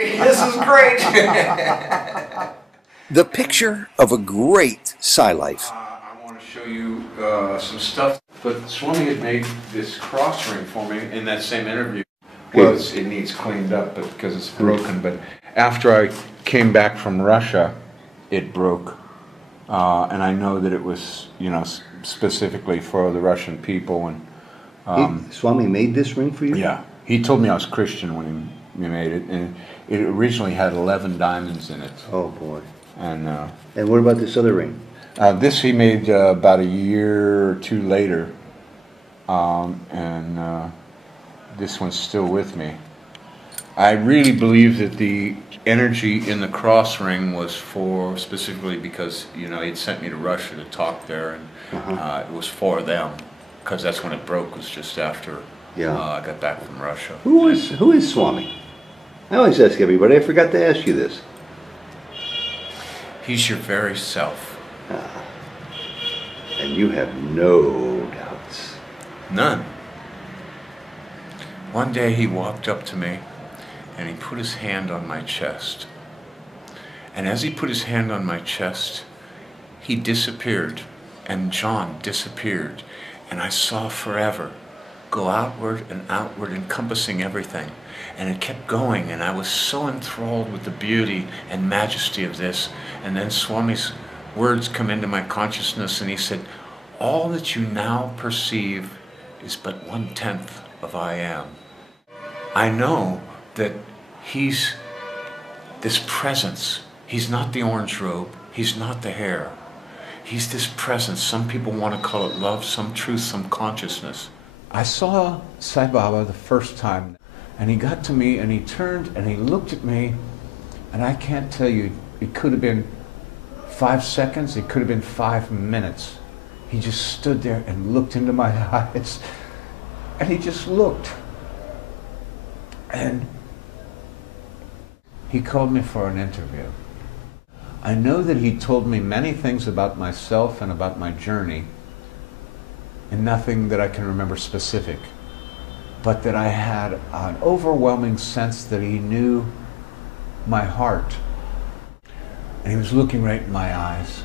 This is great. The picture of a great Sai life. I want to show you some stuff. But Swami had made this cross ring for me in that same interview. Well, it needs cleaned up because it's broken. But after I came back from Russia, it broke. And I know that it was, specifically for the Russian people. And Swami made this ring for you? Yeah. He told me I was Christian when he made it. And it originally had 11 diamonds in it. Oh, boy. And what about this other ring? This he made about a year or two later. This one's still with me. I really believe that the energy in the cross ring was for specifically because he'd sent me to Russia to talk there, and it was for them because that's when it broke. Was just after I got back from Russia. Who is Swami? I always ask everybody. I forgot to ask you this. He's your very self. And you have no doubts. None. One day he walked up to me and he put his hand on my chest. And as he put his hand on my chest, he disappeared, and John disappeared, and I saw forever go outward and outward, encompassing everything. And it kept going, and I was so enthralled with the beauty and majesty of this. And then Swami's words come into my consciousness, and he said, all that you now perceive is but 1/10 of I am. I know that he's this presence. He's not the orange robe. He's not the hair. He's this presence. Some people want to call it love, some truth, some consciousness. I saw Sai Baba the first time, and he got to me, and he turned, and he looked at me, and I can't tell you, it could have been 5 seconds, it could have been 5 minutes. He just stood there and looked into my eyes, and he just looked. And he called me for an interview. I know that he told me many things about myself and about my journey, and nothing that I can remember specific, but that I had an overwhelming sense that he knew my heart. And he was looking right in my eyes.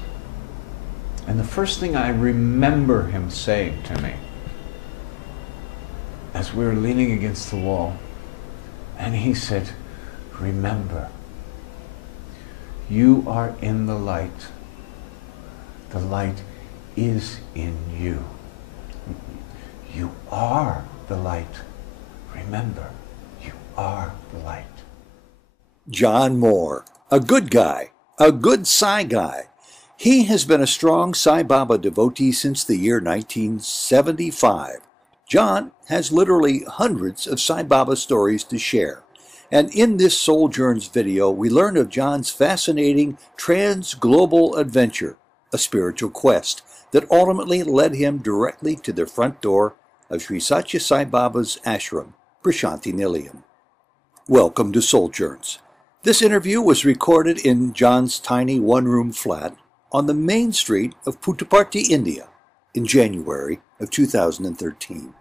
And the first thing I remember him saying to me, as we were leaning against the wall, and he said, remember, you are in the light. The light is in you. You are the light. Remember, you are the light. John Moore, a good guy, a good Sai guy. He has been a strong Sai Baba devotee since the year 1975. John has literally hundreds of Sai Baba stories to share. And in this Soul Journeys video, we learn of John's fascinating trans-global adventure, a spiritual quest that ultimately led him directly to the front door of Sri Sathya Sai Baba's ashram, Prashanti Nilayam. Welcome to Soul Journeys. This interview was recorded in John's tiny one-room flat on the main street of Puttaparthi, India, in January of 2013.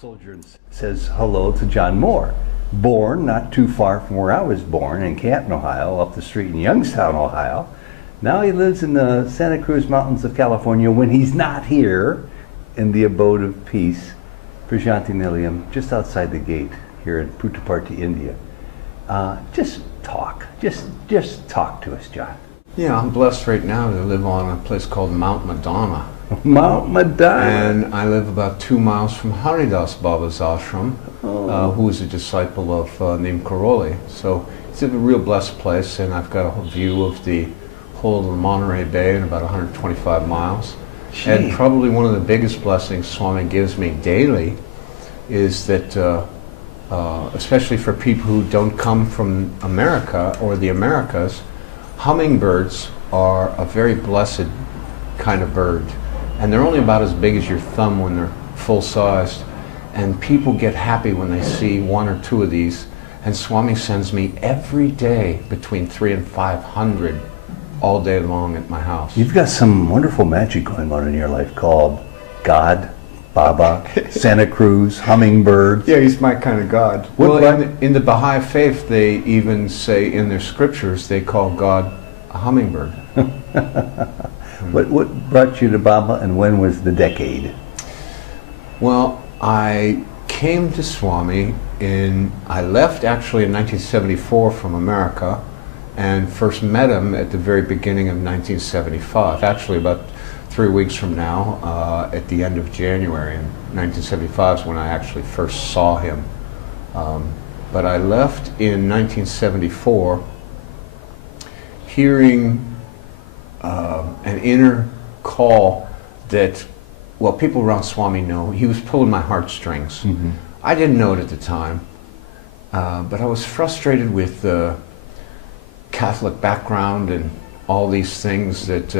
Soul Journeys says hello to John Moore, born not too far from where I was born in Canton, Ohio, up the street in Youngstown, Ohio. Now he lives in the Santa Cruz Mountains of California when he's not here in the abode of peace, Prashanti Nilayam, just outside the gate here in Puttaparthi, India. Just talk to us, John. Yeah, I'm blessed right now to live on a place called Mount Madonna. Mount Madonna. And I live about 2 miles from Haridas Baba's ashram, who is a disciple of Neem Karoli. So it's a real blessed place, and I've got a whole view of the whole of the Monterey Bay in about 125 miles. Gee. And probably one of the biggest blessings Swami gives me daily is that, especially for people who don't come from America or the Americas, hummingbirds are a very blessed kind of bird. And they're only about as big as your thumb when they're full-sized. And people get happy when they see 1 or 2 of these. And Swami sends me every day between 300 and 500 all day long at my house. You've got some wonderful magic going on in your life called God. Baba, Santa Cruz, hummingbirds. Yeah, he's my kind of God. What Well, in the Baha'i faith, they even say in their scriptures, they call God a hummingbird. What brought you to Baba, and when was the decade? Well, I came to Swami I left actually in 1974 from America, and first met him at the very beginning of 1975, actually about 3 weeks from now, at the end of January in 1975 is when I actually first saw him. But I left in 1974 hearing an inner call that, well, people around Swami know. He was pulling my heartstrings. Mm-hmm. I didn't know it at the time, but I was frustrated with the Catholic background and all these things that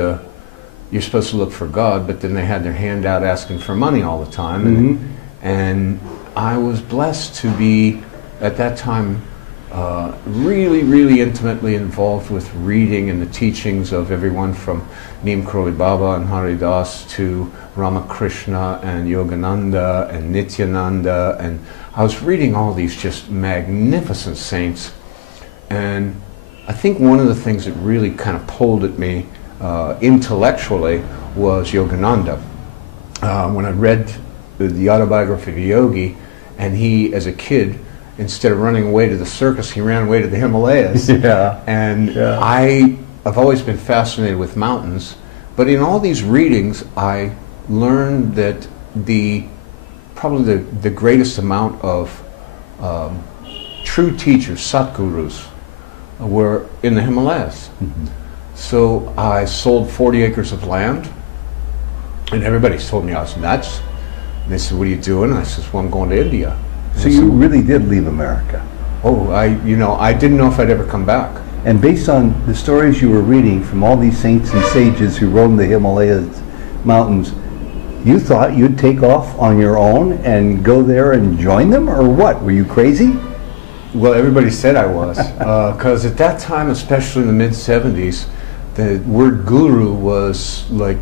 you're supposed to look for God, but then they had their hand out asking for money all the time. Mm-hmm. And I was blessed to be, at that time, really, really intimately involved with reading and the teachings of everyone from Neem Karoli Baba and Haridas to Ramakrishna and Yogananda and Nityananda, and I was reading all these just magnificent saints. And I think one of the things that really kind of pulled at me intellectually was Yogananda. When I read the autobiography of a yogi, and he, as a kid, instead of running away to the circus, he ran away to the Himalayas. Yeah. And Yeah. I've always been fascinated with mountains, but in all these readings, I learned that probably the greatest amount of true teachers, Satgurus, were in the Himalayas. Mm-hmm. So I sold 40 acres of land, and everybody told me I was nuts. And they said, "What are you doing?" And I said, "Well, I'm going to India." So you really did leave America. Oh, I didn't know if I'd ever come back. And based on the stories you were reading from all these saints and sages who roamed the Himalayas mountains, you thought you'd take off on your own and go there and join them, or what? Were you crazy? Well, everybody said I was, because at that time, especially in the mid-'70s, the word guru was like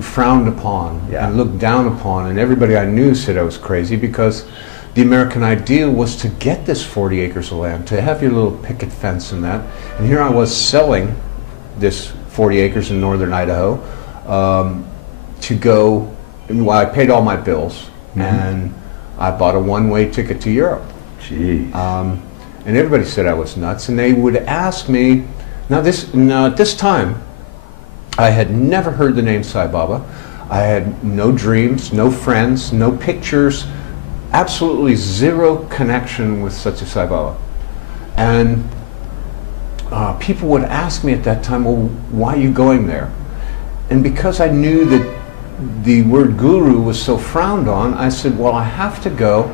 frowned upon and looked down upon, and everybody I knew said I was crazy, because the American ideal was to get this 40 acres of land, to have your little picket fence and that. And here I was selling this 40 acres in northern Idaho to go, well, I paid all my bills, and I bought a one-way ticket to Europe. Jeez. And everybody said I was nuts, and they would ask me, now at this time, I had never heard the name Sai Baba. I had no dreams, no friends, no pictures, absolutely zero connection with Sathya Sai Baba. And people would ask me at that time, well, why are you going there? And because I knew that the word guru was so frowned on, I said, well, I have to go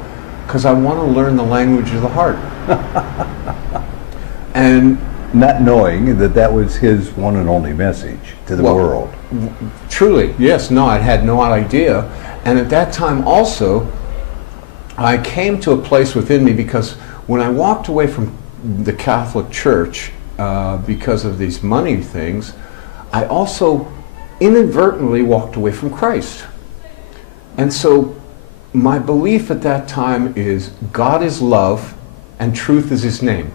because I want to learn the language of the heart. And not knowing that that was his one and only message to the world. Truly, yes. No, I had no idea. And at that time also, I came to a place within me, because when I walked away from the Catholic Church because of these money things, I also inadvertently walked away from Christ. And so my belief at that time is God is love and truth is his name.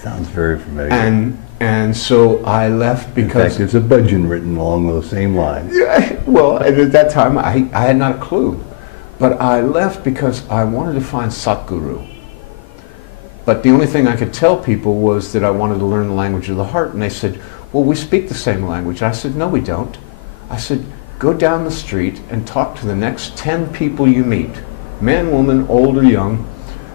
Sounds very familiar. And so I left because... In fact, there's a budgeon written along those same lines. Well, and at that time I had not a clue. But I left because I wanted to find Satguru. But the only thing I could tell people was that I wanted to learn the language of the heart. And they said, well, we speak the same language. I said, no, we don't. I said, go down the street and talk to the next 10 people you meet, man, woman, old or young,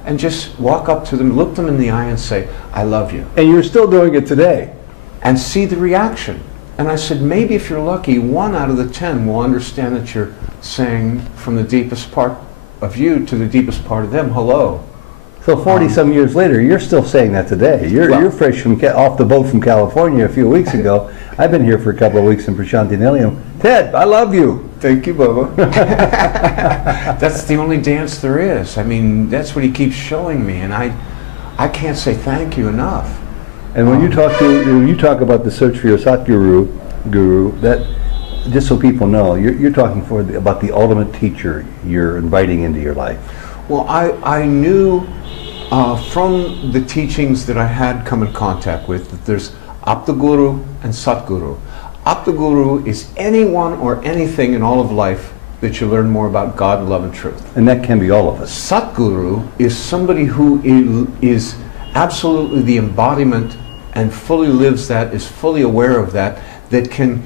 and just walk up to them, look them in the eye and say, I love you. And you're still doing it today. And see the reaction. And I said, maybe if you're lucky, 1 out of the 10 will understand that you're saying from the deepest part of you to the deepest part of them, hello. So 40-some years later, you're still saying that today. You're fresh from off the boat from California a few weeks ago. I've been here for a couple of weeks in Prasanthi Nilayam. Ted, I love you. Thank you, Baba. That's the only dance there is. I mean, that's what he keeps showing me, and I can't say thank you enough. And when you talk about the search for your Satguru, that just so people know, you're talking about the ultimate teacher you're inviting into your life. Well, I knew from the teachings that I had come in contact with that there's Aptaguru and Satguru. Aptaguru is anyone or anything in all of life that you learn more about God, love, and truth. And that can be all of us. Satguru is somebody who is absolutely the embodiment and fully lives that, is fully aware of that, that can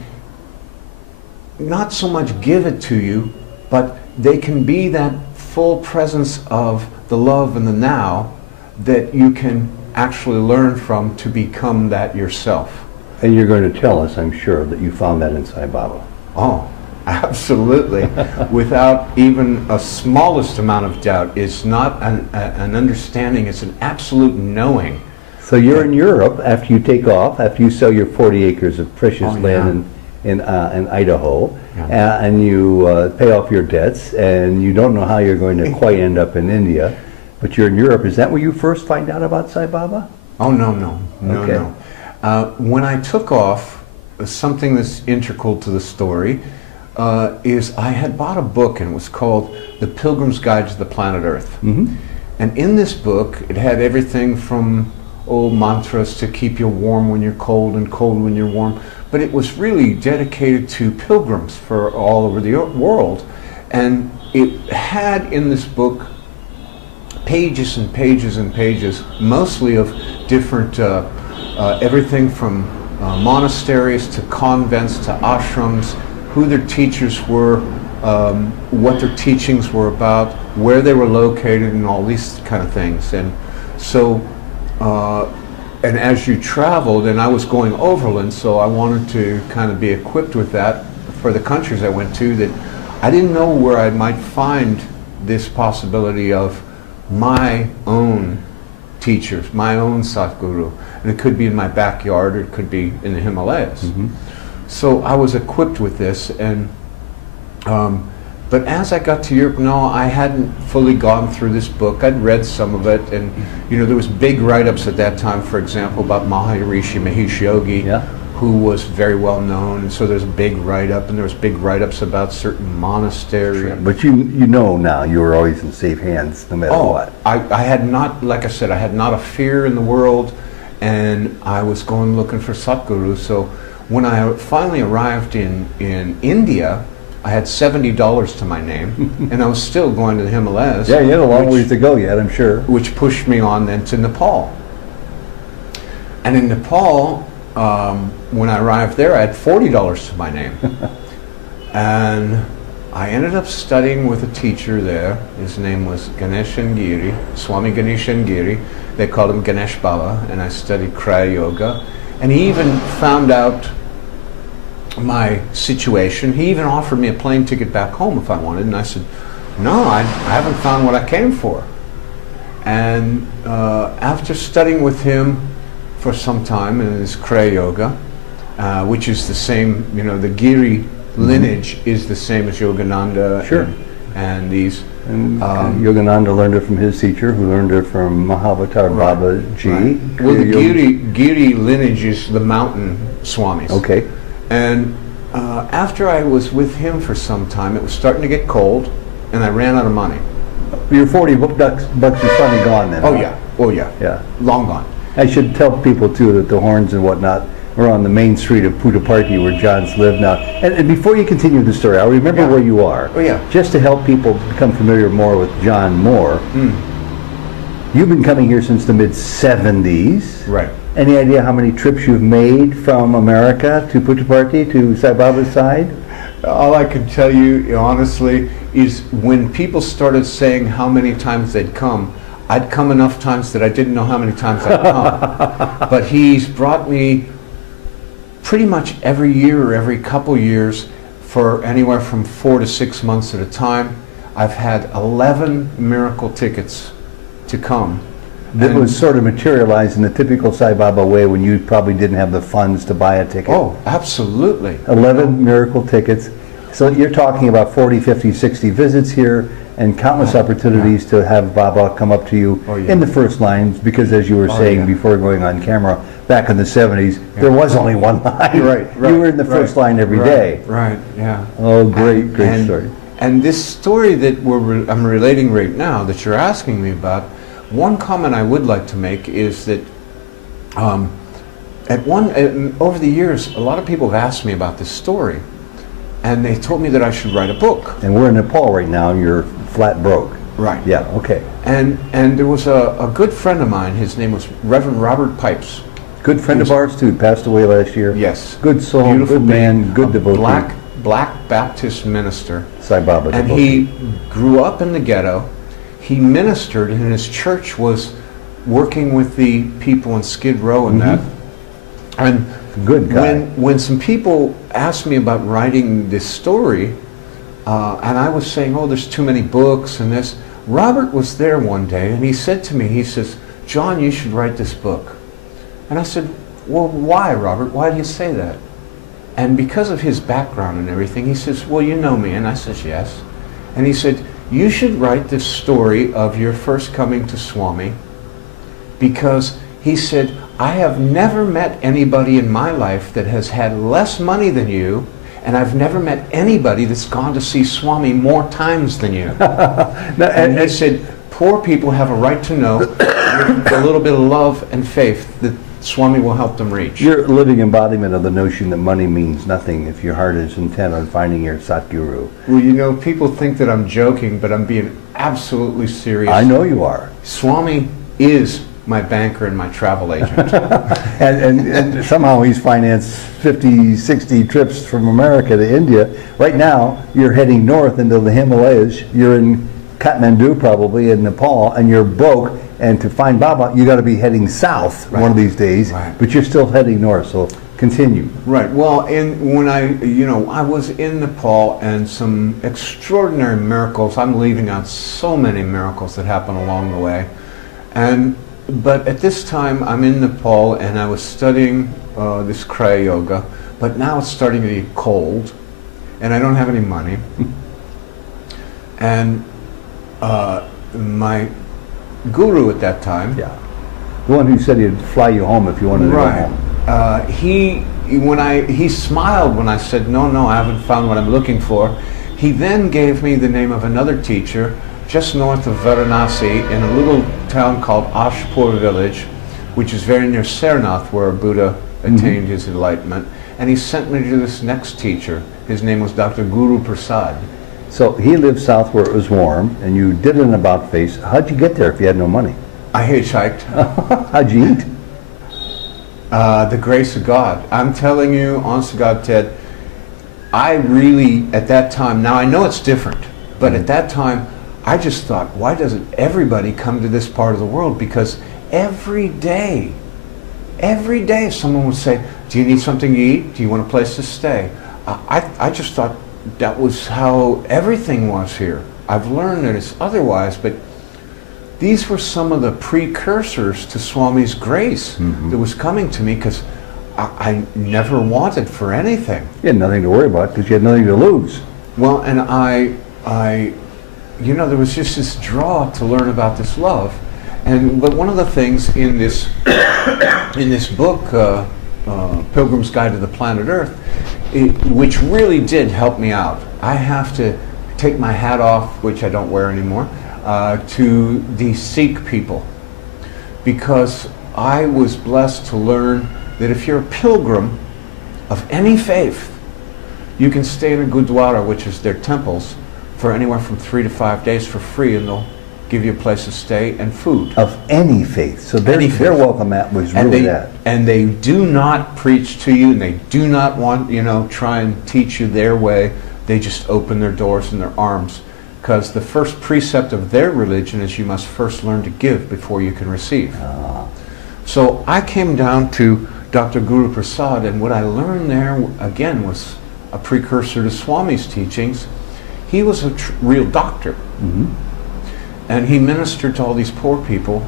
not so much give it to you, but they can be that full presence of the love and the now that you can actually learn from to become that yourself. And you're going to tell us, I'm sure, that you found that in Sai Baba. Oh, absolutely. Without even a smallest amount of doubt. It's not an understanding, it's an absolute knowing. So you're in Europe after you take off, after you sell your 40 acres of precious land in Idaho, and you pay off your debts, and you don't know how you're going to quite end up in India, but you're in Europe. Is that where you first find out about Sai Baba? Oh, no. When I took off, something that's integral to the story is I had bought a book, and it was called The Pilgrim's Guide to the Planet Earth. Mm-hmm. And in this book, it had everything from old mantras to keep you warm when you're cold and cold when you're warm. But it was really dedicated to pilgrims for all over the world. And it had in this book pages and pages and pages, mostly of different, everything from monasteries to convents to ashrams, who their teachers were, what their teachings were about, where they were located, and all these kind of things. And so, and as you traveled, and I was going overland, so I wanted to kind of be equipped with that for the countries I went to, that I didn't know where I might find this possibility of my own teachers, my own Satguru. And it could be in my backyard, or it could be in the Himalayas. Mm-hmm. So I was equipped with this, and but as I got to Europe, no, I hadn't fully gone through this book. I'd read some of it, and there was big write-ups at that time, for example, about Maharishi Mahesh Yogi, who was very well known, and so there's a big write-up, and there was big write-ups about certain monasteries. Sure. But you know now you were always in safe hands, no matter what. I had not, like I said, I had not a fear in the world, and I was going looking for Satguru. So when I finally arrived in India, I had $70 to my name, and I was still going to the Himalayas. Yeah, you had a long ways to go yet, I'm sure. Which pushed me on then to Nepal. And in Nepal, when I arrived there, I had $40 to my name. And I ended up studying with a teacher there. His name was Ganeshan Giri, Swami Ganeshan Giri. They called him Ganesh Baba, and I studied Kriya Yoga. And he even found out my situation. He even offered me a plane ticket back home if I wanted, and I said, no, I haven't found what I came for. And after studying with him for some time in his Kriya Yoga, which is the same, the Giri lineage is the same as Yogananda. Sure. And these. And Yogananda learned it from his teacher, who learned it from Mahavatar Baba Ji. Right. Well, the Giri lineage is the mountain swamis. Okay. And after I was with him for some time, it was starting to get cold, and I ran out of money. Your 40 bucks is finally gone then. Oh, huh? yeah. Oh, yeah. Yeah. Long gone. I should tell people, too, that the horns and whatnot are on the main street of Puttaparthi, where John's lived now. And before you continue the story, I'll remember where you are. Oh, yeah. Just to help people become familiar more with John Moore. You've been coming here since the mid-'70s. Right. Any idea how many trips you've made from America to Puttaparthi, to Sai Baba's side? All I can tell you, honestly, is when people started saying how many times they'd come, I'd come enough times that I didn't know how many times I'd come. But he's brought me pretty much every year or every couple years for anywhere from 4 to 6 months at a time. I've had 11 miracle tickets to come. That was sort of materialized in the typical Sai Baba way when you probably didn't have the funds to buy a ticket. Oh, absolutely. 11 miracle tickets. So you're talking about 40, 50, 60 visits here, and countless opportunities to have Baba come up to you in the first lines, because as you were saying before going on camera, back in the 70s, there was only one line. Right. You were in the first line every day. Right, yeah. Oh, great story. And this story that I'm relating right now, that you're asking me about, one comment I would like to make is that over the years, a lot of people have asked me about this story, and they told me that I should write a book. And we're in Nepal right now, and you're flat broke. Right. Yeah, okay. And there was a good friend of mine, his name was Reverend Robert Pipes. Good friend of ours too, passed away last year. Yes. Good soul, beautiful good man, good devotee. Black Baptist minister. Sai Baba and devotee. He grew up in the ghetto. He ministered, and his church was working with the people in Skid Row and that. And good guy. When some people asked me about writing this story, and I was saying, oh, there's too many books and this, Robert was there one day, and he said to me, he says, John, you should write this book. And I said, well, why, Robert? Why do you say that? And because of his background and everything, he says, well, you know me. And I said, yes. And he said, you should write this story of your first coming to Swami, because he said, I have never met anybody in my life that has had less money than you, and I've never met anybody that's gone to see Swami more times than you. And he said, poor people have a right to know with a little bit of love and faith that Swami will help them reach. You're a living embodiment of the notion that money means nothing if your heart is intent on finding your Satguru. Well, you know, people think that I'm joking, but I'm being absolutely serious. I know you are. Swami is my banker and my travel agent. and somehow he's financed 50, 60 trips from America to India. Right now, you're heading north into the Himalayas. You're in Kathmandu, probably, in Nepal, and you're broke. And to find Baba, you got to be heading south one of these days, but you're still heading north, so continue. Right, well, and when I was in Nepal, and some extraordinary miracles, I'm leaving out so many miracles that happen along the way. But at this time, I'm in Nepal, and I was studying this Kriya Yoga, but now it's starting to get cold, and I don't have any money. And my guru at that time, the one who said he'd fly you home if you wanted to go home. He smiled when I said, no, I haven't found what I'm looking for. He then gave me the name of another teacher just north of Varanasi in a little town called Ashpur village, which is very near Sarnath, where Buddha attained his enlightenment. And he sent me to this next teacher. His name was Dr. Guru Prasad. So he lived south where it was warm, and you did an about face. How'd you get there if you had no money? I hitchhiked. How'd you eat? The grace of God. I'm telling you, honest to God, Ted, I really, at that time, now I know it's different, but at that time, I just thought, why doesn't everybody come to this part of the world? Because every day someone would say, do you need something to eat? Do you want a place to stay? I just thought that was how everything was here. I've learned that it's otherwise, but these were some of the precursors to Swami's grace that was coming to me, because I never wanted for anything. You had nothing to worry about because you had nothing to lose. Well, and there was just this draw to learn about this love. But one of the things in this book, Pilgrim's Guide to the Planet Earth, which really did help me out. I have to take my hat off, which I don't wear anymore, to the Sikh people, because I was blessed to learn that if you're a pilgrim of any faith, you can stay in a gurdwara, which is their temples, for anywhere from 3 to 5 days for free, and they'll give you a place to stay and food. Of any faith. So their welcome mat was really that. And they do not preach to you, and they do not want, try and teach you their way. They just open their doors and their arms. Because the first precept of their religion is you must first learn to give before you can receive. So I came down to Dr. Guru Prasad, and what I learned there, again, was a precursor to Swami's teachings. He was a real doctor. And he ministered to all these poor people,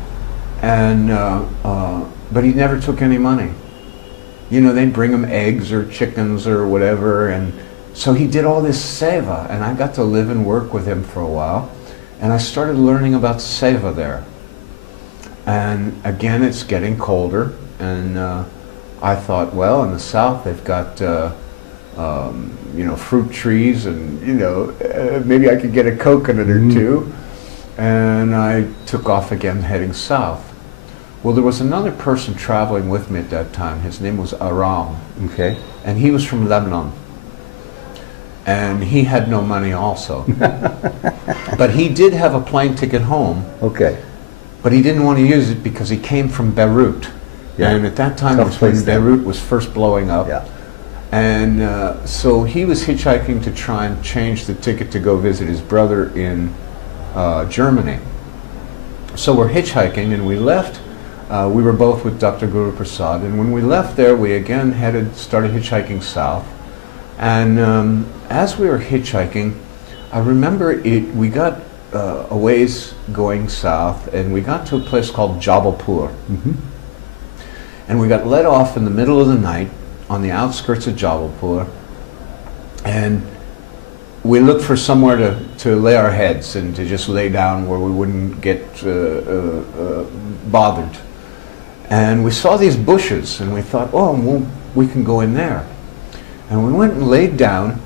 but he never took any money. They'd bring him eggs or chickens or whatever, and so he did all this seva, and I got to live and work with him for a while. And I started learning about seva there. And again, it's getting colder, and I thought, well, in the south they've got you know, fruit trees, and you know, maybe I could get a coconut or two. And I took off again, heading south. Well, there was another person traveling with me at that time. His name was Aram. Okay. And he was from Lebanon. And he had no money also. But he did have a plane ticket home. Okay. But he didn't want to use it because he came from Beirut. Yeah. And at that time, Tough when place then. Beirut was first blowing up. Yeah. And so he was hitchhiking to try and change the ticket to go visit his brother in Germany. So we're hitchhiking, and we left. We were both with Dr. Guru Prasad. And when we left there, we again started hitchhiking south. And as we were hitchhiking, I remember we got a ways going south, and we got to a place called Jabalpur. And we got let off in the middle of the night on the outskirts of Jabalpur, and we looked for somewhere to lay our heads and to just lay down where we wouldn't get bothered. And we saw these bushes, and we thought, oh, well, we can go in there. And we went and laid down,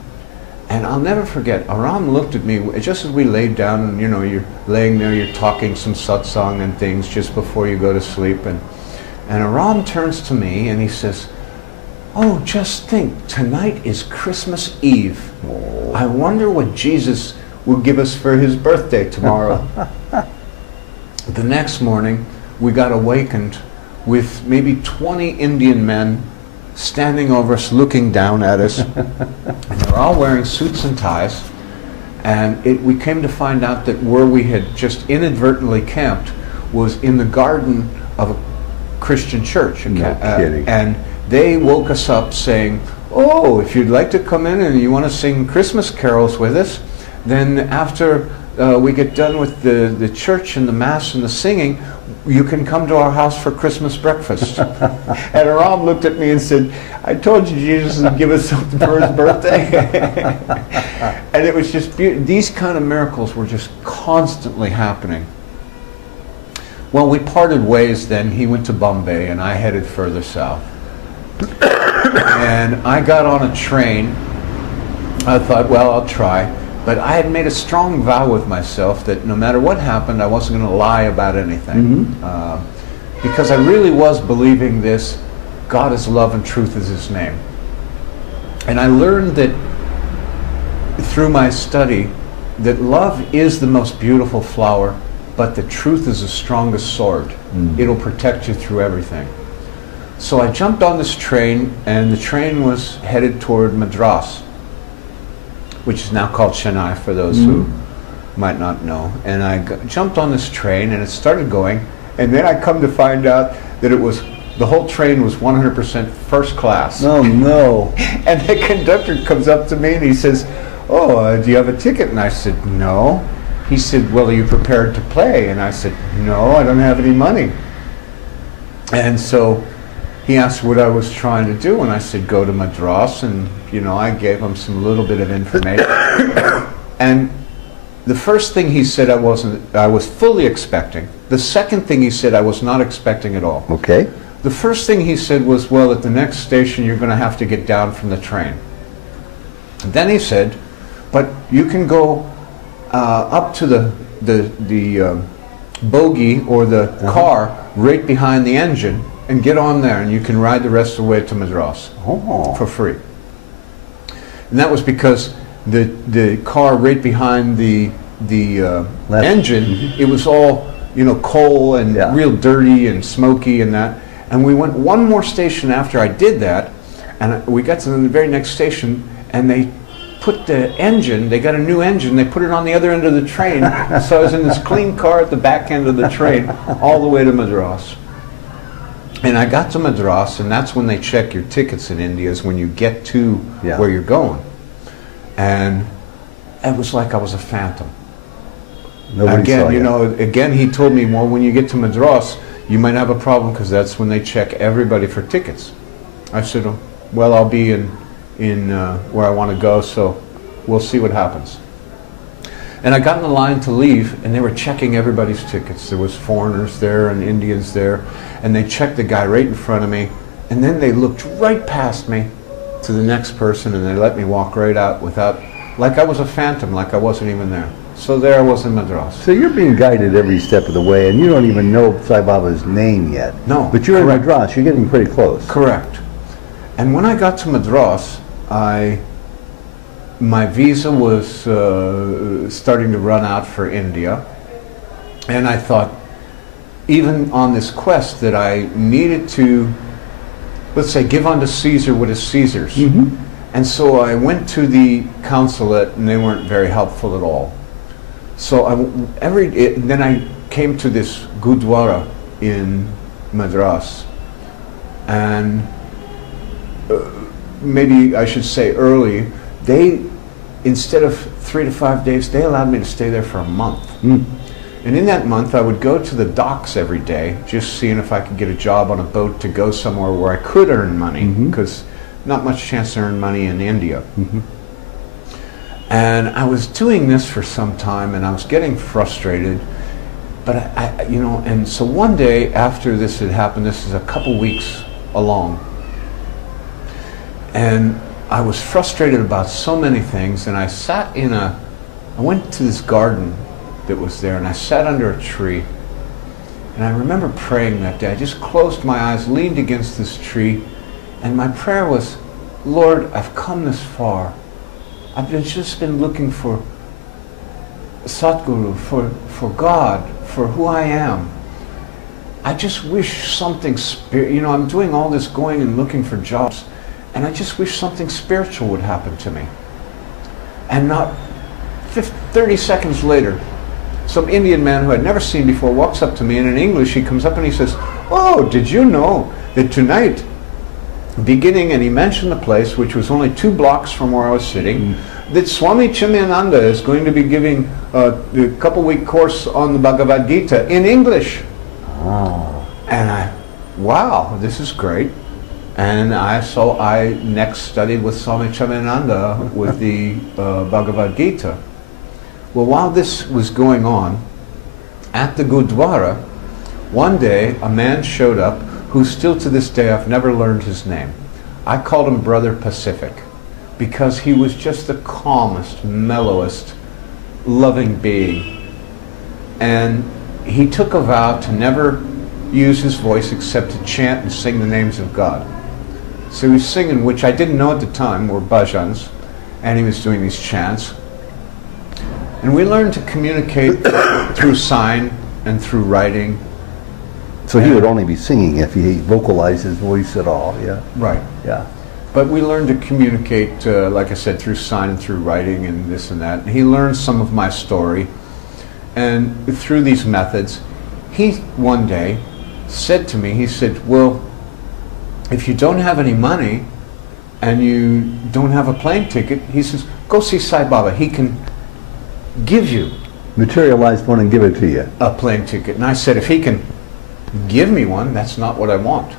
and I'll never forget, Aram looked at me just as we laid down, and you know, you're laying there, you're talking some satsang and things just before you go to sleep, and Aram turns to me and he says, oh, just think, tonight is Christmas Eve. Oh. I wonder what Jesus will give us for his birthday tomorrow. The next morning, we got awakened with maybe 20 Indian men standing over us, looking down at us. And they're all wearing suits and ties. And we came to find out that where we had just inadvertently camped was in the garden of a Christian church. No kidding. And they woke us up saying, oh, if you'd like to come in and you want to sing Christmas carols with us, then after we get done with the church and the mass and the singing, you can come to our house for Christmas breakfast. And Aram looked at me and said, I told you Jesus would give us something for his birthday. And it was just beautiful. These kind of miracles were just constantly happening. Well, we parted ways then. He went to Bombay and I headed further south. And I got on a train. I thought, well, I'll try. But I had made a strong vow with myself that no matter what happened, I wasn't going to lie about anything. Because I really was believing this, God is love and truth is his name. And I learned that through my study, that love is the most beautiful flower, but the truth is the strongest sword. It'll protect you through everything. So I jumped on this train, and the train was headed toward Madras, which is now called Chennai for those who might not know. And I jumped on this train, and it started going, and then I come to find out that the whole train was 100% first class. Oh no. And the conductor comes up to me and he says, oh, do you have a ticket? And I said, no. He said, well, are you prepared to play? And I said, no, I don't have any money. And so he asked what I was trying to do, and I said, go to Madras, and you know, I gave him some little bit of information. And the first thing he said I was fully expecting. The second thing he said I was not expecting at all. Okay. The first thing he said was, well, at the next station you're going to have to get down from the train. And then he said, but you can go up to the bogie or the car right behind the engine and get on there, and you can ride the rest of the way to Madras for free. And that was because the car right behind the engine, it was all, you know, coal and real dirty and smoky and that. And we went one more station after I did that, and we got to the very next station, and they put the engine, they got a new engine, they put it on the other end of the train. So I was in this clean car at the back end of the train all the way to Madras. And I got to Madras, and that's when they check your tickets in India, is when you get to where you're going. And it was like I was a phantom. Nobody again, saw you know, again he told me, well, when you get to Madras, you might have a problem because that's when they check everybody for tickets. I said, well, I'll be in where I want to go, so we'll see what happens. And I got in the line to leave, and they were checking everybody's tickets. There was foreigners there and Indians there, and they checked the guy right in front of me, and then they looked right past me to the next person, and they let me walk right out without, like I was a phantom, like I wasn't even there. So there I was in Madras. So you're being guided every step of the way, and you don't even know Sai Baba's name yet. No. But you're correct. in Madras. You're getting pretty close. Correct. And when I got to Madras, my visa was starting to run out for India, and I thought, even on this quest, that I needed to, let's say, give unto Caesar what is Caesar's. Mm-hmm. And so I went to the consulate, and they weren't very helpful at all. So then I came to this Gurdwara in Madras, and maybe I should say early, they, instead of 3 to 5 days, they allowed me to stay there for a month. Mm. And in that month, I would go to the docks every day, just seeing if I could get a job on a boat to go somewhere where I could earn money, because not much chance to earn money in India. Mm-hmm. And I was doing this for some time, and I was getting frustrated. But and so one day after this had happened, this is a couple weeks along, and I was frustrated about so many things, and I went to this garden that was there, and I sat under a tree, and I remember praying that day. I just closed my eyes, leaned against this tree, and my prayer was, Lord, I've come this far. I've just been looking for Satguru, for God, for who I am. I just wish something I'm doing all this going and looking for jobs, and I just wish something spiritual would happen to me. And not 30 seconds later, some Indian man who I'd never seen before walks up to me, and in English he comes up and he says, "Oh, did you know that tonight, beginning," and he mentioned the place, which was only 2 blocks from where I was sitting, that Swami Chimayananda is going to be giving a couple-week course on the Bhagavad Gita in English. Oh. And wow, this is great. And so I next studied with Swami Chimayananda with the Bhagavad Gita. Well, while this was going on, at the Gurdwara, one day a man showed up who still to this day I've never learned his name. I called him Brother Pacific, because he was just the calmest, mellowest, loving being. And he took a vow to never use his voice except to chant and sing the names of God. So he was singing, which I didn't know at the time were bhajans, and he was doing these chants. And we learned to communicate through sign and through writing. So he would only be singing if he vocalized his voice at all, yeah? Right. Yeah. But we learned to communicate, like I said, through sign and through writing and this and that. And he learned some of my story. And through these methods, he one day said to me, he said, well, if you don't have any money and you don't have a plane ticket, he says, go see Sai Baba. He can give you Materialize one and give it to you. a plane ticket. And I said, if he can give me one, that's not what I want.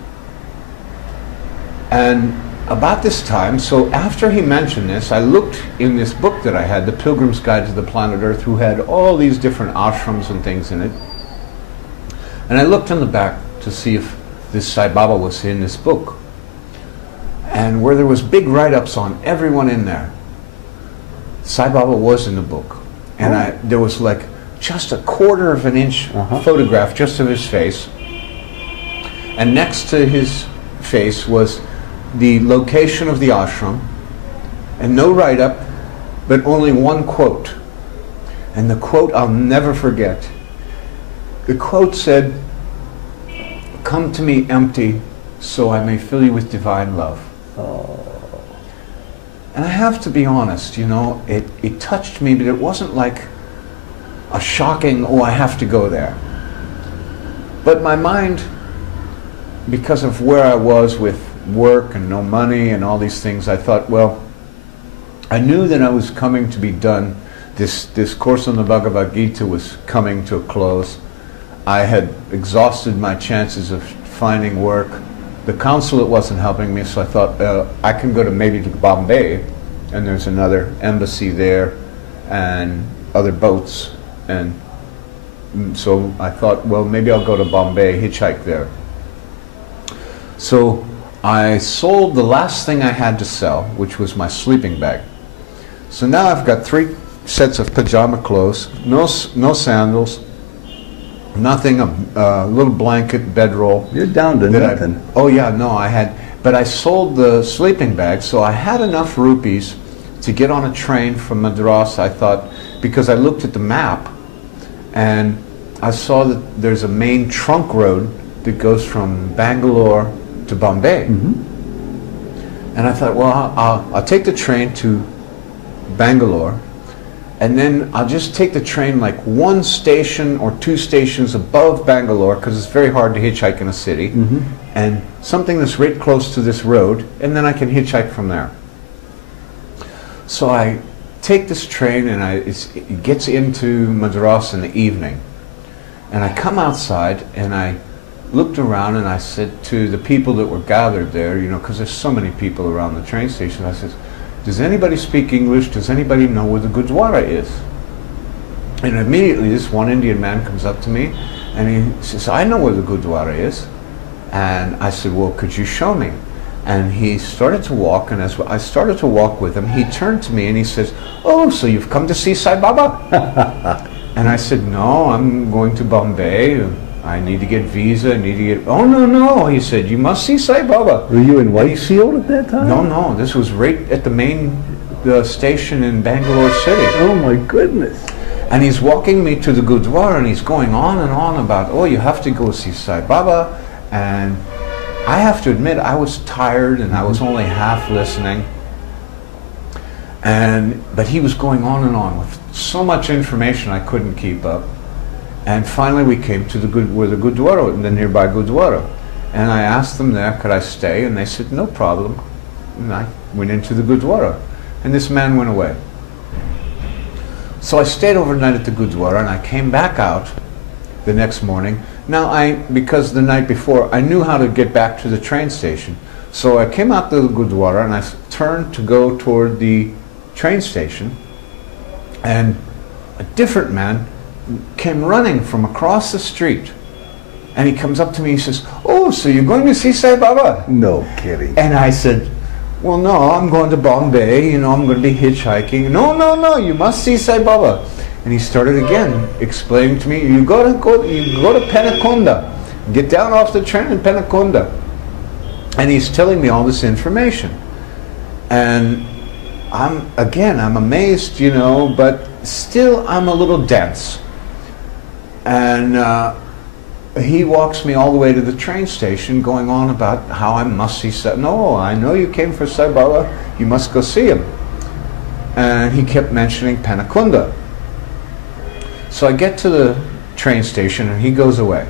And about this time, so after he mentioned this, I looked in this book that I had, The Pilgrim's Guide to the Planet Earth, who had all these different ashrams and things in it. And I looked on the back to see if this Sai Baba was in this book. And where there was big write-ups on everyone in there, Sai Baba was in the book. And there was like just a 1/4 of an inch photograph just of his face. And next to his face was the location of the ashram, and no write-up, but only one quote. And the quote I'll never forget. The quote said, "Come to me empty, so I may fill you with divine love." Oh. And I have to be honest, it touched me, but it wasn't like a shocking, oh, I have to go there. But my mind, because of where I was with work and no money and all these things, I thought, well, I knew that I was coming to be done. This course on the Bhagavad Gita was coming to a close. I had exhausted my chances of finding work. The consulate wasn't helping me, so I thought I can go maybe to Bombay, and there's another embassy there, and other boats, and so I thought, well, maybe I'll go to Bombay, hitchhike there. So I sold the last thing I had to sell, which was my sleeping bag. So now I've got 3 sets of pajama clothes, no sandals, nothing, a little blanket, bedroll. You're down to nothing. Oh yeah, no, I had, but I sold the sleeping bag, so I had enough rupees to get on a train from Madras. I thought, because I looked at the map, and I saw that there's a main trunk road that goes from Bangalore to Bombay. And I thought, well, I'll take the train to Bangalore, and then I'll just take the train like 1 station or 2 stations above Bangalore, because it's very hard to hitchhike in a city, and something that's right close to this road, and then I can hitchhike from there. So I take this train, and it gets into Madras in the evening, and I come outside, and I looked around, and I said to the people that were gathered there, you know, because there's so many people around the train station, I said, does anybody speak English? Does anybody know where the Gurdwara is? And immediately this one Indian man comes up to me, and he says, I know where the Gurdwara is. And I said, well, could you show me? And he started to walk, and as I started to walk with him, he turned to me and he says, oh, so you've come to see Sai Baba? And I said, no, I'm going to Bombay. I need to get visa, I need to get, oh no, no, he said, you must see Sai Baba. Were you in Whitefield at that time? No, no, this was right at the main station in Bangalore City. Oh my goodness. And he's walking me to the Gurdwara, and he's going on and on about, oh, you have to go see Sai Baba. And I have to admit, I was tired, and I was only half listening. But he was going on and on with so much information I couldn't keep up. And finally we came to where the Gurdwara, the nearby Gurdwara. And I asked them there, could I stay? And they said, no problem. And I went into the Gurdwara. And this man went away. So I stayed overnight at the Gurdwara, and I came back out the next morning. Now because the night before, I knew how to get back to the train station. So I came out to the Gurdwara, and I turned to go toward the train station. And a different man came running from across the street, and he comes up to me, he says, oh, so you're going to see Sai Baba? No kidding. And I said, well, no, I'm going to Bombay, you know, I'm going to be hitchhiking. No, no, no, you must see Sai Baba. And he started again explaining to me, you go to Penakonda, get down off the train in Penakonda. And he's telling me all this information, and I'm amazed, you know, but still I'm a little dense. And he walks me all the way to the train station, going on about how I must see Sai. No, I know you came for Sai Baba, you must go see him. And he kept mentioning Penakonda. So I get to the train station, and he goes away.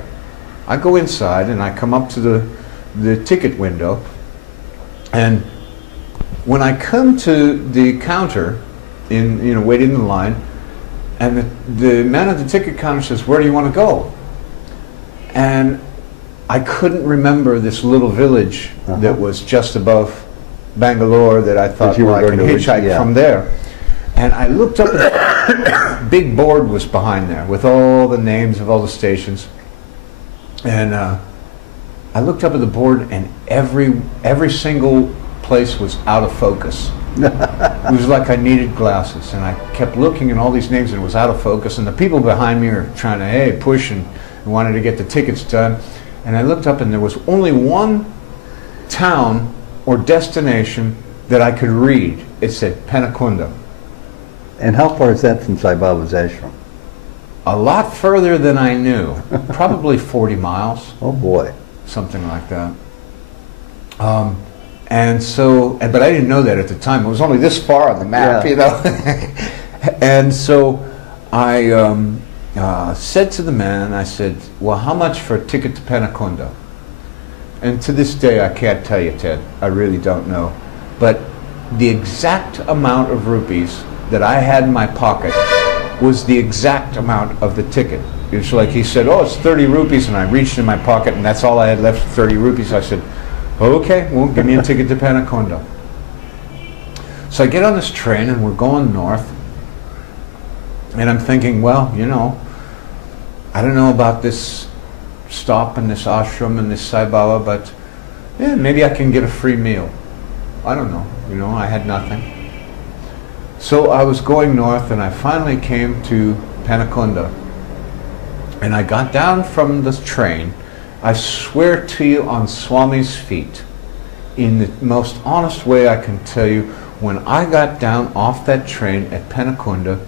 I go inside, and I come up to the ticket window, and when I come to the counter, waiting in the line, and the man at the ticket counter says, where do you want to go? And I couldn't remember this little village that was just above Bangalore that I thought, well, I can hitchhike from there. And I looked up, and a big board was behind there with all the names of all the stations. And I looked up at the board, and every single place was out of focus. It was like I needed glasses, and I kept looking at all these names, and it was out of focus, and the people behind me are trying to push and wanted to get the tickets done. And I looked up, and there was only one town or destination that I could read. It said Penakonda. And how far is that from Sai Baba's ashram? A lot further than I knew. Probably 40 miles. Oh boy. Something like that. But I didn't know that at the time. It was only this far on the map, you know. And so I said to the man, I said, well, how much for a ticket to Penakonda? And to this day, I can't tell you, Ted. I really don't know. But the exact amount of rupees that I had in my pocket was the exact amount of the ticket. It's like he said, oh, it's 30 rupees, and I reached in my pocket, and that's all I had left, 30 rupees. I said, okay, well, give me a ticket to Penakonda. So I get on this train, and we're going north, And I'm thinking, well, you know, I don't know about this stop and this ashram and this Sai Baba, but yeah, maybe I can get a free meal. I don't know, you know, I had nothing. So I was going north, and I finally came to Panakunda, and I got down from the train. I swear to you on Swami's feet, in the most honest way I can tell you, when I got down off that train at Panakunda,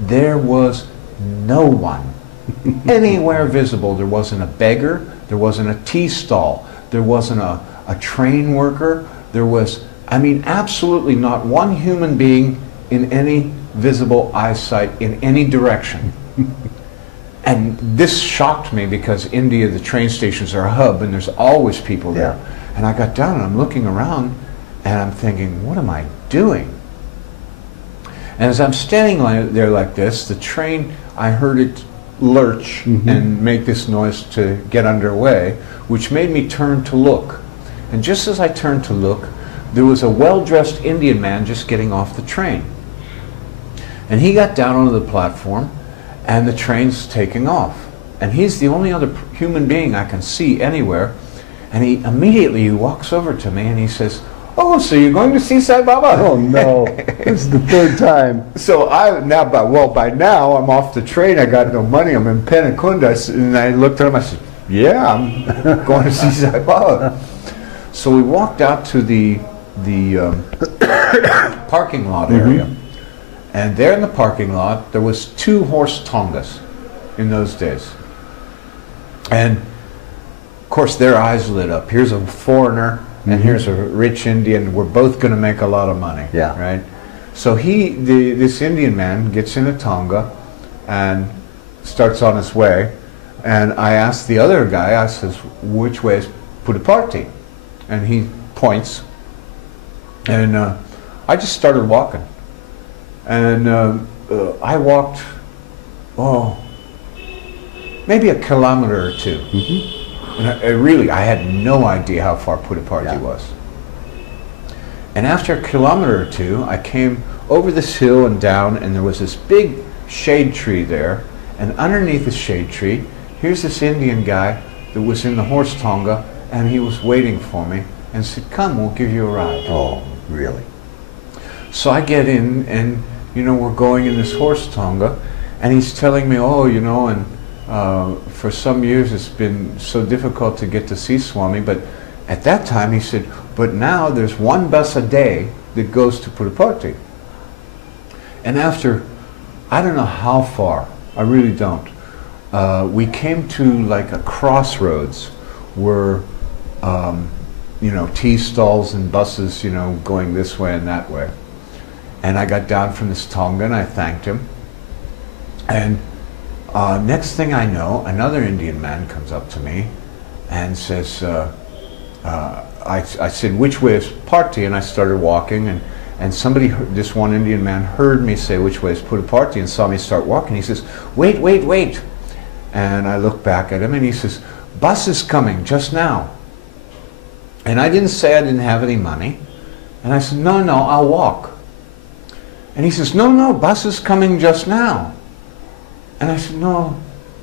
there was no one anywhere visible. There wasn't a beggar, there wasn't a tea stall, there wasn't a train worker, there was, I mean, absolutely not one human being in any visible eyesight in any direction. And this shocked me, because India, the train stations are a hub and there's always people there. Yeah. And I got down and I'm looking around and I'm thinking, what am I doing? And as I'm standing there like this, the train, I heard it lurch and make this noise to get underway, which made me turn to look. And just as I turned to look, there was a well-dressed Indian man just getting off the train. And he got down onto the platform, and the train's taking off. And he's the only other human being I can see anywhere. And he immediately walks over to me and he says, "Oh, so you're going to see Sai Baba?" Oh no, this is the third time. So by now I'm off the train. I got no money. I'm in Panakunda, and I looked at him. I said, "Yeah, I'm going to see Sai Baba." So we walked out to the parking lot area, and there in the parking lot there was 2 horse tongas in those days, and of course their eyes lit up. Here's a foreigner. And here's a rich Indian. We're both going to make a lot of money, right? So this Indian man gets in a tonga and starts on his way. And I asked the other guy, I says, "Which way is Puttaparthi?" And he points. And I just started walking. And I walked, maybe a kilometer or 2. And I had no idea how far Puttaparthi was. And after a kilometer or 2, I came over this hill and down, and there was this big shade tree there. And underneath the shade tree, here's this Indian guy that was in the horse tonga, and he was waiting for me and said, "Come, we'll give you a ride." Oh, really? So I get in, and you know, we're going in this horse tonga, and he's telling me, "Oh, you know, and for some years it's been so difficult to get to see Swami, but at that time," he said, "but now there's 1 bus a day that goes to Puttaparthi." And after, I don't know how far, I really don't, we came to like a crossroads where, you know, tea stalls and buses, you know, going this way and that way. And I got down from this tonga and I thanked him. And next thing I know, another Indian man comes up to me and says, I said, "Which way is Parthi?" And I started walking, and somebody, this one Indian man heard me say, "Which way is Puttaparthi?" and saw me start walking. He says, "Wait, wait, wait." And I looked back at him and he says, "Bus is coming just now." And I didn't say I didn't have any money. And I said, "No, no, I'll walk." And he says, "No, no, bus is coming just now." And I said, "No,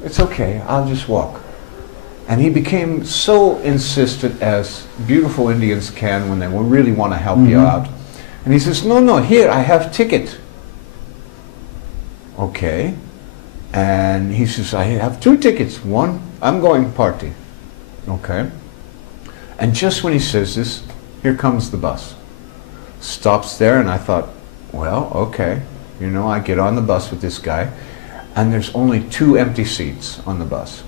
it's okay, I'll just walk." And he became so insistent, as beautiful Indians can when they really want to help you out. And he says, "No, no, here, I have ticket." Okay. And he says, "I have 2 tickets. One, I'm going party." Okay. And just when he says this, here comes the bus. Stops there, and I thought, well, okay. You know, I get on the bus with this guy, and there's only 2 empty seats on the bus.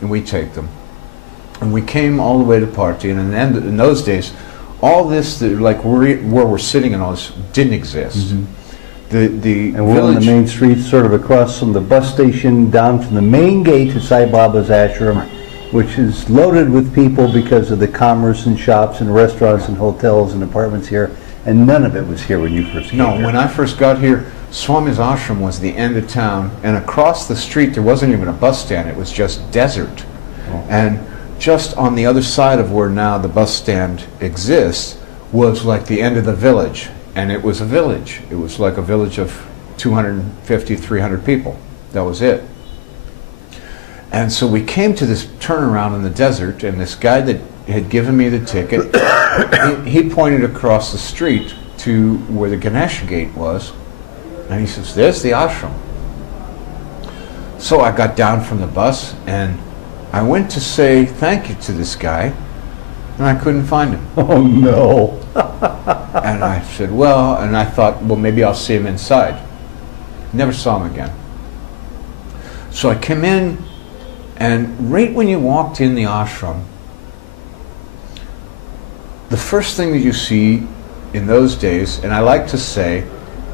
And we take them. And we came all the way to Parthi, and in those days, all this, like where we're sitting and all this, didn't exist. And we're on the main street, sort of across from the bus station, down from the main gate to Sai Baba's ashram, which is loaded with people because of the commerce and shops and restaurants and hotels and apartments here, and none of it was here when you first came here. No, when I first got here, Swami's ashram was the end of town, and across the street there wasn't even a bus stand, it was just desert. And just on the other side of where now the bus stand exists was like the end of the village, and it was a village. It was like a village of 250, 300 people. That was it. And so we came to this turnaround in the desert, and this guy that had given me the ticket, he pointed across the street to where the Ganesh gate was, and he says, there's the ashram. So I got down from the bus, and I went to say thank you to this guy, and I couldn't find him. Oh, no. And I said, well, and I thought, well, maybe I'll see him inside. Never saw him again. So I came in, and right when you walked in the ashram, the first thing that you see in those days, and I like to say,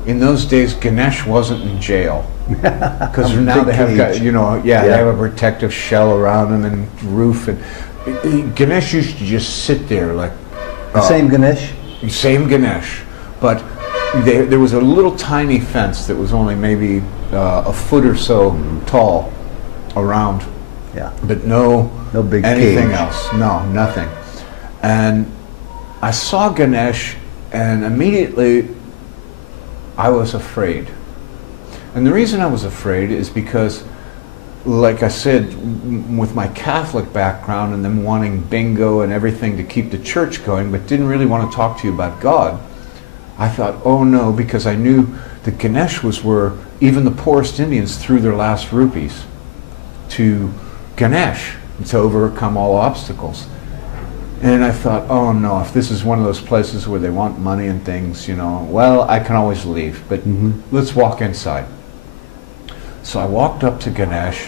in those days, Ganesh wasn't in jail. Because now they have got, you know, they have a protective shell around him and roof. And Ganesh used to just sit there like... Same Ganesh? Same Ganesh. But there was a little tiny fence that was only maybe a foot or so tall around. Yeah. But no big anything cage. else. No, nothing. And I saw Ganesh, and immediately I was afraid. And the reason I was afraid is because, like I said, with my Catholic background and them wanting bingo and everything to keep the church going, but didn't really want to talk to you about God, I thought, oh no, because I knew that Ganesh was where even the poorest Indians threw their last rupees to Ganesh to overcome all obstacles. And I thought, oh no, if this is one of those places where they want money and things, you know, well, I can always leave, but let's walk inside. So I walked up to Ganesh,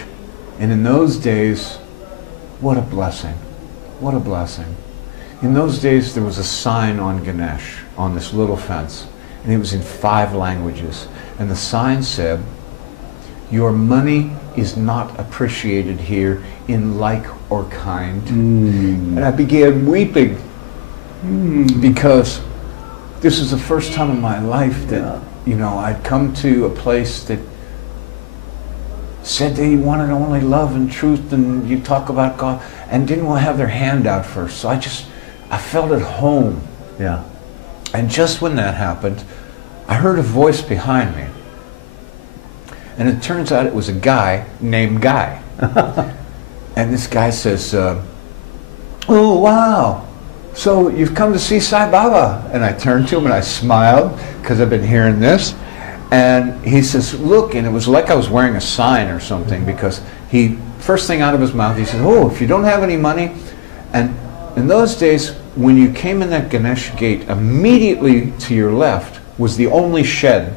and in those days, what a blessing. What a blessing. In those days, there was a sign on Ganesh, on this little fence, and it was in 5 languages. And the sign said, your money is not appreciated here in like or kind. And I began weeping because this was the first time in my life that, you know, I'd come to a place that said they wanted only love and truth, and you talk about God, and didn't want to have their hand out first. So I felt at home. Yeah. And just when that happened, I heard a voice behind me. And it turns out it was a guy named Guy. And this guy says, oh, wow, so you've come to see Sai Baba. And I turned to him and I smiled because I've been hearing this. And he says, look, and it was like I was wearing a sign or something, because he, first thing out of his mouth, he says, oh, if you don't have any money. And in those days, when you came in that Ganesh gate, immediately to your left was the only shed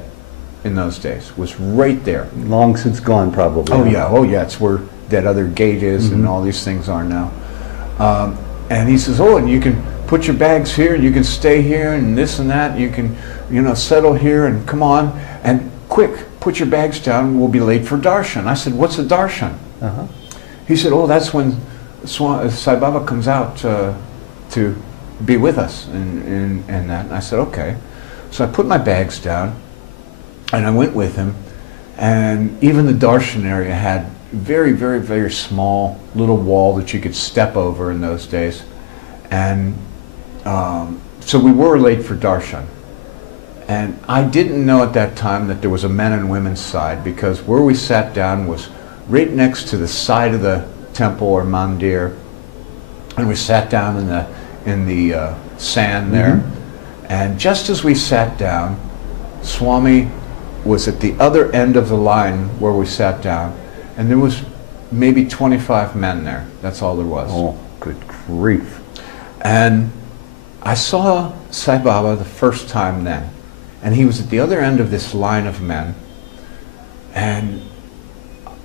in those days, was right there. Long since gone, probably. Oh yeah, it's where that other gate is and all these things are now. And he says, oh, and you can put your bags here, and you can stay here, and this and that, and you can, you know, settle here, and come on, and quick, put your bags down, we'll be late for darshan. I said, what's a darshan? He said, oh, that's when Sai Baba comes out to be with us, and that. And I said, okay. So I put my bags down, and I went with him, and even the darshan area had very, very, very small little wall that you could step over in those days. And so we were late for darshan. And I didn't know at that time that there was a men and women's side, because where we sat down was right next to the side of the temple or mandir, and we sat down in the sand there. And just as we sat down, Swami was at the other end of the line where we sat down, and there was maybe 25 men there. That's all there was. Oh, good grief. And I saw Sai Baba the first time then, and he was at the other end of this line of men, and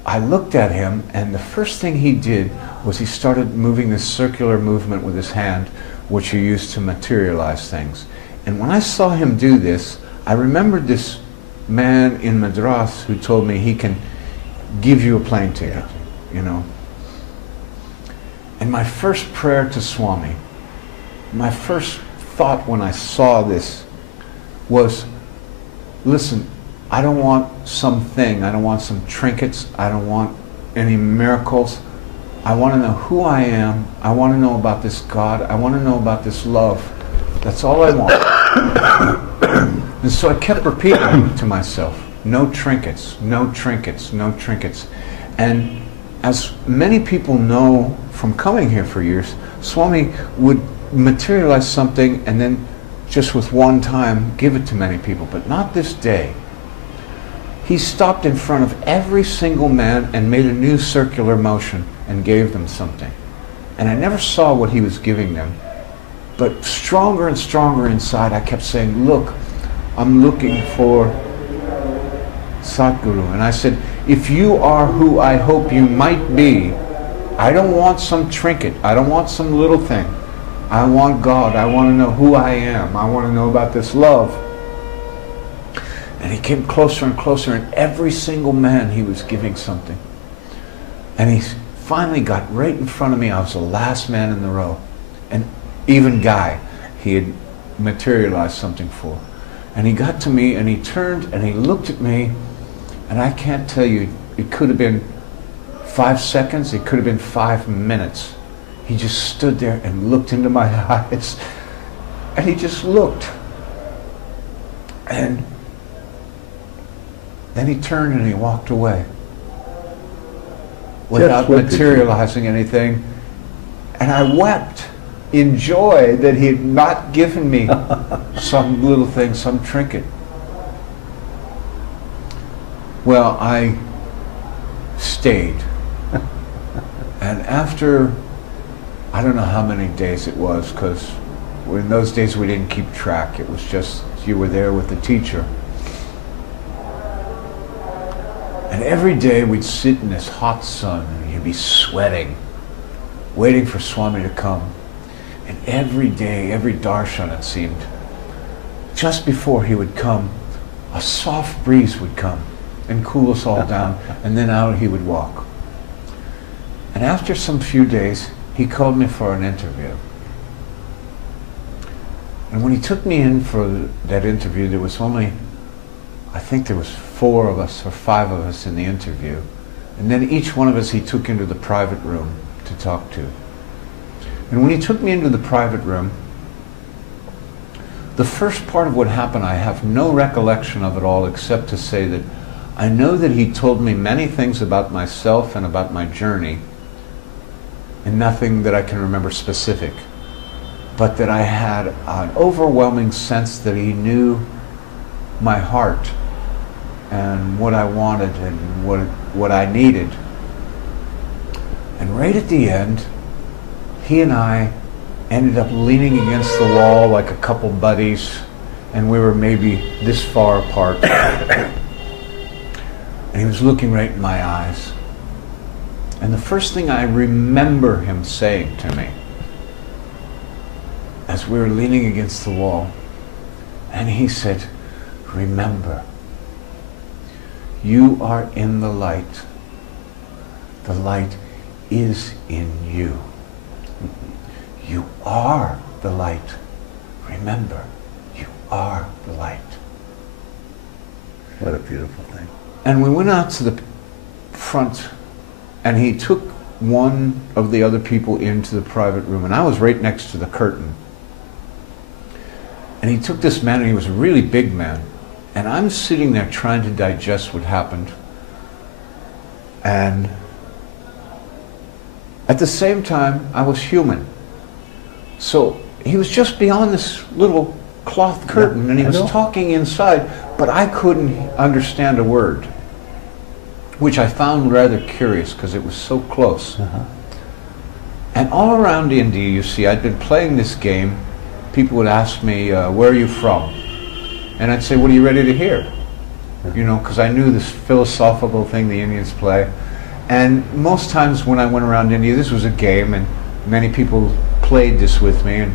I looked at him, and the first thing he did was he started moving this circular movement with his hand, which he used to materialize things. And when I saw him do this, I remembered this man in Madras who told me he can give you a plane ticket, you know. And my first prayer to Swami, my first thought when I saw this was, listen, I don't want something, I don't want some trinkets, I don't want any miracles. I want to know who I am, I want to know about this God, I want to know about this love. That's all I want. And so I kept repeating to myself, No trinkets, no trinkets, no trinkets. And as many people know from coming here for years, Swami would materialize something and then just with one time give it to many people, but not this day. He stopped in front of every single man and made a new circular motion and gave them something. And I never saw what he was giving them, but stronger and stronger inside I kept saying, look, I'm looking for Satguru. And I said, if you are who I hope you might be, I don't want some trinket, I don't want some little thing. I want God, I want to know who I am, I want to know about this love. And he came closer and closer, and every single man he was giving something. And he finally got right in front of me. I was the last man in the row. And even Guy, he had materialized something for. And he got to me and he turned and he looked at me, and I can't tell you, it could have been 5 seconds, it could have been 5 minutes. He just stood there and looked into my eyes. And he just looked. And then he turned and he walked away without materializing anything. And I wept in joy that he had not given me some little thing, some trinket. Well, I stayed. And after, I don't know how many days it was, because in those days we didn't keep track. It was just you were there with the teacher. And every day we'd sit in this hot sun and he'd be sweating, waiting for Swami to come. And every day, every darshan it seemed, just before he would come, a soft breeze would come and cool us all down, and then out he would walk. And after some few days, he called me for an interview. And when he took me in for that interview, there was only, I think there was 4 of us or 5 of us in the interview. And then each one of us he took into the private room to talk to. And when he took me into the private room, the first part of what happened, I have no recollection of it all except to say that I know that he told me many things about myself and about my journey, and nothing that I can remember specific, but that I had an overwhelming sense that he knew my heart and what I wanted and what I needed. And right at the end, he and I ended up leaning against the wall like a couple buddies, and we were maybe this far apart. And he was looking right in my eyes. And the first thing I remember him saying to me, as we were leaning against the wall, and he said, remember, you are in the light. The light is in you. You are the light. Remember, you are the light. What a beautiful thing. And we went out to the front, and he took one of the other people into the private room, and I was right next to the curtain. And he took this man, and he was a really big man, and I'm sitting there trying to digest what happened. And at the same time, I was human. So he was just beyond this little cloth curtain, and he was talking inside, but I couldn't understand a word, which I found rather curious because it was so close. And all around India, you see, I'd been playing this game. People would ask me, where are you from? And I'd say, what are you ready to hear? You know, because I knew this philosophical thing the Indians play. And most times when I went around India, this was a game, and many people played this with me. And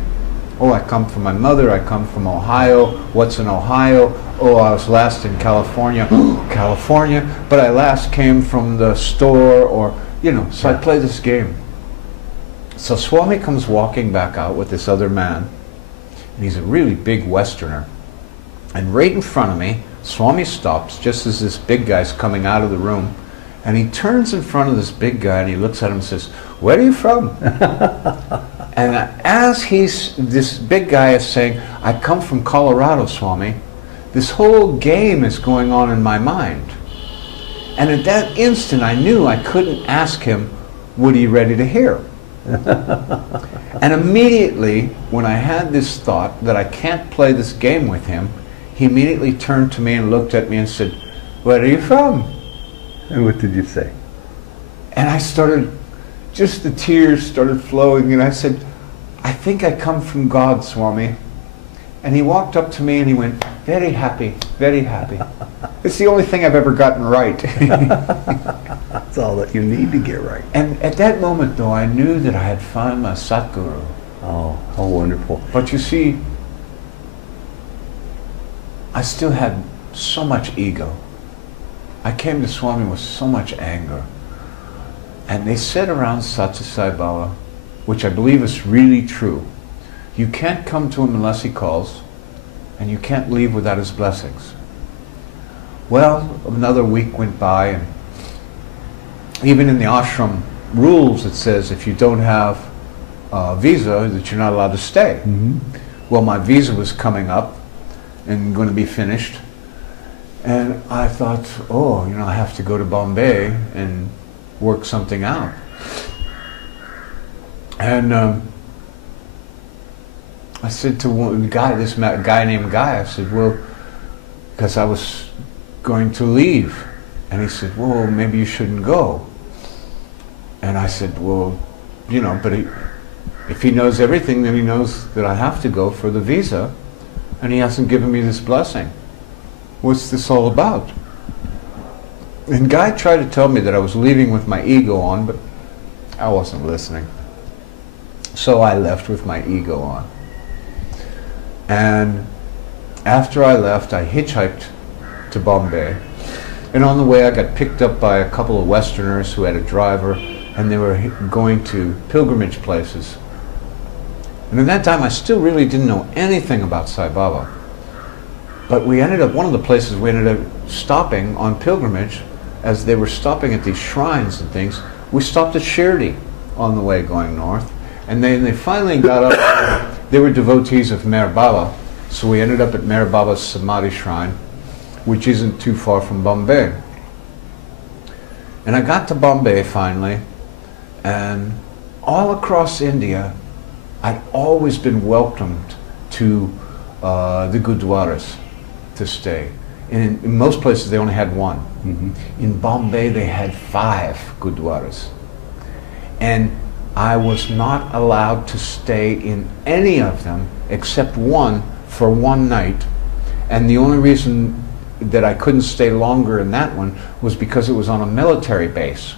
oh, I come from my mother, I come from Ohio. What's in Ohio? Oh, I was last in California. California, but I last came from the store, or, you know, so I play this game. So Swami comes walking back out with this other man, and he's a really big Westerner. And right in front of me, Swami stops just as this big guy's coming out of the room, and he turns in front of this big guy and he looks at him and says, where are you from? And as this big guy is saying, I come from Colorado, Swami, this whole game is going on in my mind. And at that instant, I knew I couldn't ask him, what are you ready to hear? And immediately, when I had this thought that I can't play this game with him, he immediately turned to me and looked at me and said, where are you from? And what did you say? And I started, just the tears started flowing, and I said, I think I come from God, Swami. And he walked up to me and he went, very happy, very happy. It's the only thing I've ever gotten right. That's all that you need to get right. And at that moment, though, I knew that I had found my Satguru. Oh, how wonderful. But you see, I still had so much ego. I came to Swami with so much anger. And they said around Sathya Sai Baba, which I believe is really true, you can't come to him unless he calls, and you can't leave without his blessings. Well, another week went by, and even in the ashram rules it says if you don't have a visa that you're not allowed to stay. Mm-hmm. Well, my visa was coming up and going to be finished, and I thought, oh, you know, I have to go to Bombay and work something out. And I said to this guy named Guy, I said, well, because I was going to leave. And he said, well, maybe you shouldn't go. And I said, well, you know, but if he knows everything, then he knows that I have to go for the visa, and he hasn't given me this blessing. What's this all about? And Guy tried to tell me that I was leaving with my ego on, but I wasn't listening. So I left with my ego on. And after I left, I hitchhiked to Bombay. And on the way, I got picked up by a couple of Westerners who had a driver, and they were going to pilgrimage places. And at that time, I still really didn't know anything about Sai Baba. But we ended up, one of the places we ended up stopping on pilgrimage, as they were stopping at these shrines and things, we stopped at Shirdi on the way going north. And they finally got up. They were devotees of Meher Baba, so we ended up at Meher Baba's Samadhi shrine, which isn't too far from Bombay. And I got to Bombay finally, and all across India, I'd always been welcomed to the Gurdwaras to stay. And in most places, they only had one. Mm-hmm. In Bombay, they had 5 Gurdwaras. And I was not allowed to stay in any of them except one for one night. And the only reason that I couldn't stay longer in that one was because it was on a military base.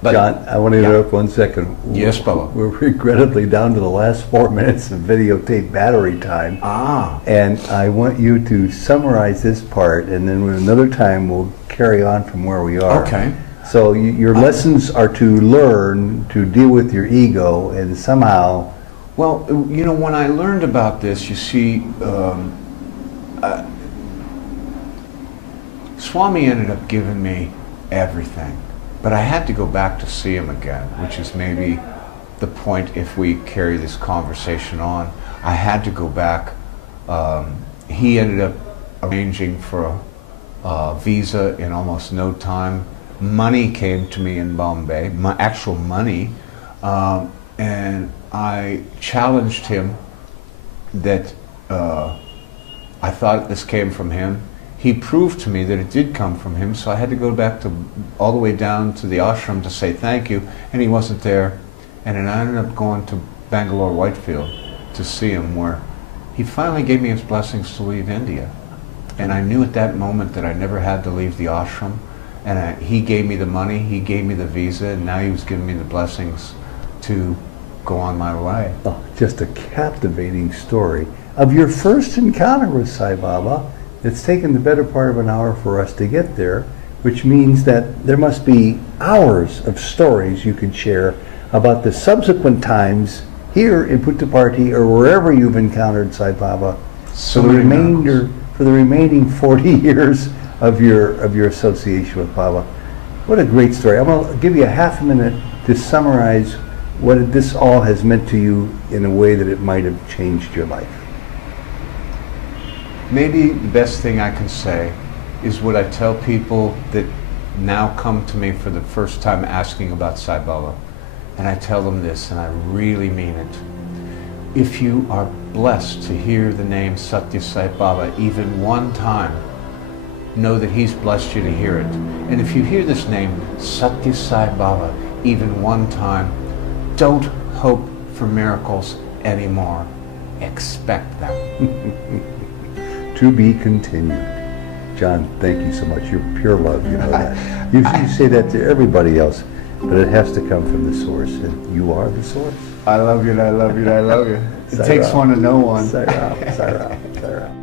But, John, I want to interrupt 1 second. Yes, Baba. We're regrettably down to the last 4 minutes of videotape battery time. Ah. And I want you to summarize this part, and then another time we'll carry on from where we are. Okay. So your lessons are to learn to deal with your ego and somehow... Well, you know, when I learned about this, you see, Swami ended up giving me everything. But I had to go back to see him again, which is maybe the point if we carry this conversation on. I had to go back. He ended up arranging for a visa in almost no time. Money came to me in Bombay, my actual money, and I challenged him that I thought this came from him. He proved to me that it did come from him, so I had to go back to all the way down to the ashram to say thank you, and he wasn't there. And then I ended up going to Bangalore Whitefield to see him, where he finally gave me his blessings to leave India. And I knew at that moment that I never had to leave the ashram. And he gave me the money, he gave me the visa, and now he was giving me the blessings to go on my way. Oh, just a captivating story of your first encounter with Sai Baba. It's taken the better part of an hour for us to get there, which means that there must be hours of stories you could share about the subsequent times here in Puttaparthi or wherever you've encountered Sai Baba So for the many remainder, for the remaining 40 years of your association with Baba. What a great story. I'm going to give you a half a minute to summarize what this all has meant to you in a way that it might have changed your life. maybe the best thing I can say is what I tell people that now come to me for the first time asking about Sai Baba. And I tell them this, and I really mean it. If you are blessed to hear the name Sathya Sai Baba even one time, know that he's blessed you to hear it. And if you hear this name, Sathya Sai Baba, even one time, don't hope for miracles anymore. Expect them. To be continued. John, thank you so much. You're pure love, you know that. You say that to everybody else, but it has to come from the source, and you are the source. I love you, and I love you, and I love you. It Sai takes Ram. one to know one. Sai Ram, Sai Ram, Sai Ram.